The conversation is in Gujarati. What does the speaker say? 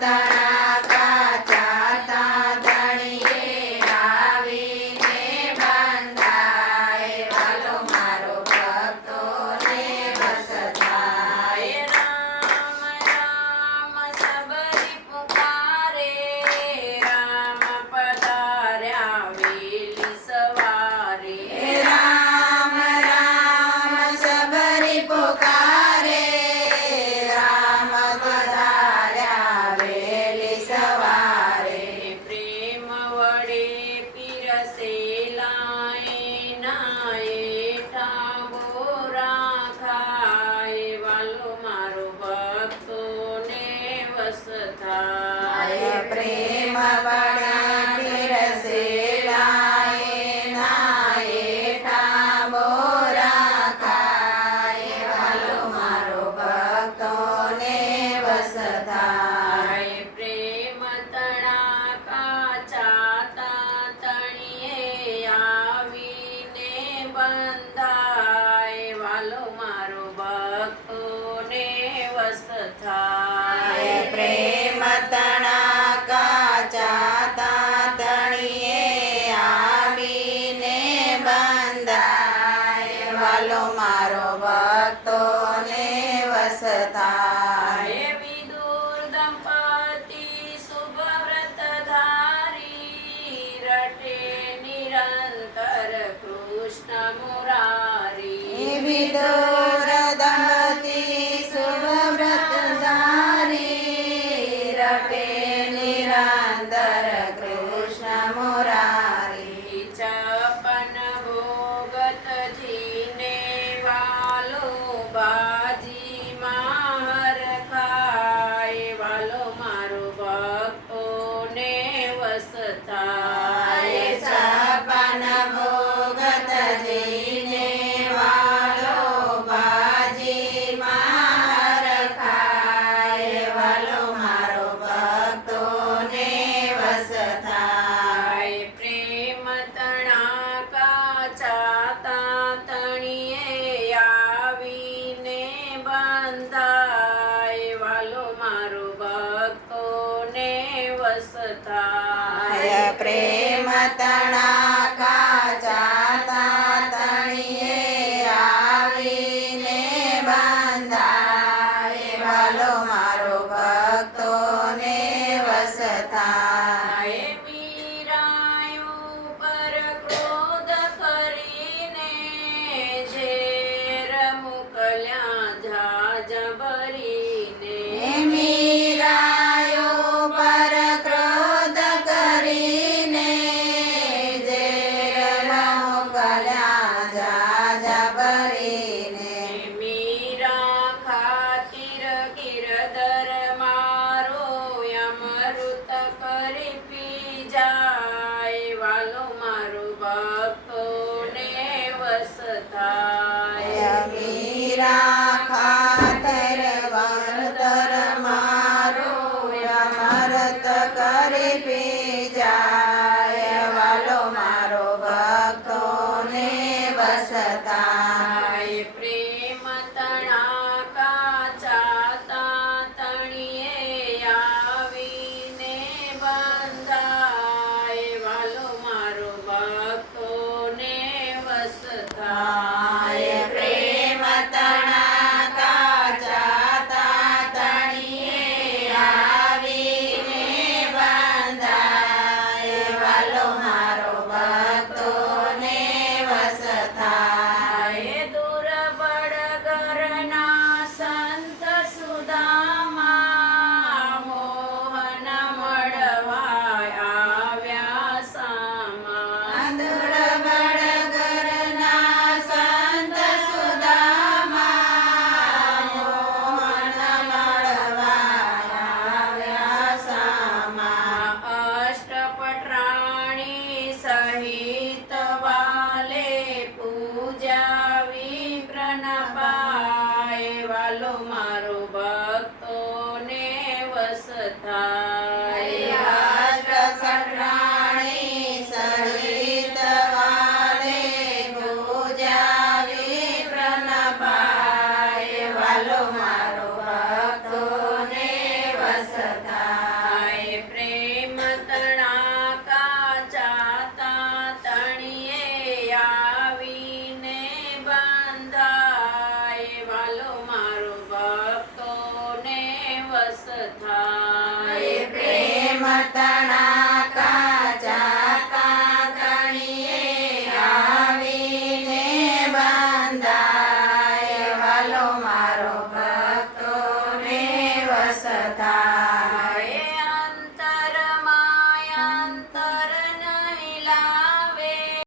તણા કાચા તાતણીએ આવીને બંધાય વાલો મારો ભક્તોને વસ થાય. રામ રામ સબરી પુકારે રામ પધાર્યા વેલી સવારે. રામ રામ સબરી પુકારે રામ પધાર્યા વેલી સવારે. પ્રેમ વડે પીરસેલા એના એઠા બોરા ખાય વાલો મારો ભક્તોને વસ થાય. પ્રેમ વડા પીરસેલા એના એઠા બોરા ખાય વાલો મારો ભક્તોને વસ થાય. પ્રેમ તણા કાચા તાતણીએ આવીને બંધાય વાલો મારો ભક્તોને વસ થાય. પ્રેમ તણા કાચા તાતણીએ આવીને બંધાય વાલો મારો ભક્તોને વસ થાય. વિદુર દંપતી શુભ વ્રત ધારી રટે નિરંતર કૃષ્ણ મુરારી. વિદુર દંપતી શુભ વ્રત ધારી રટે નિરંતર કૃષ્ણ મુરારી. ચપન ભોગતજીને વાલો બાજી માર ખાય વાલો મારો ભક્તોને વસ થાય. સપન ભોગતજીને વાલો બાજી માર ખાય વાલો મારો ભક્તોને વસ થાય. પ્રેમ તણા કાચા તાતણીએ આવીને બંધાય વાલો મારો ભક્તોને વસ થાય. પ્રેમ તણા કાચા તાતણીએ આવીને બંધાય વાલો મારો ભક્તોને વસ થાય. મીરાયું પર ક્રોધ કરીને ઝેર મોકલ્યા ઝાઝ ભરીને. મીરાયો પર ક્રોધ કરીને ઝેર મોકલ્યા ઝાઝ ભરીને. મીરા ખાતીર ગિરધર મારો અમૃત કરી પી જાય વાલો મારો ભક્તોને વસ થાય. મીરા ખાતર વરદર મારો અમૃત કરી પી જાય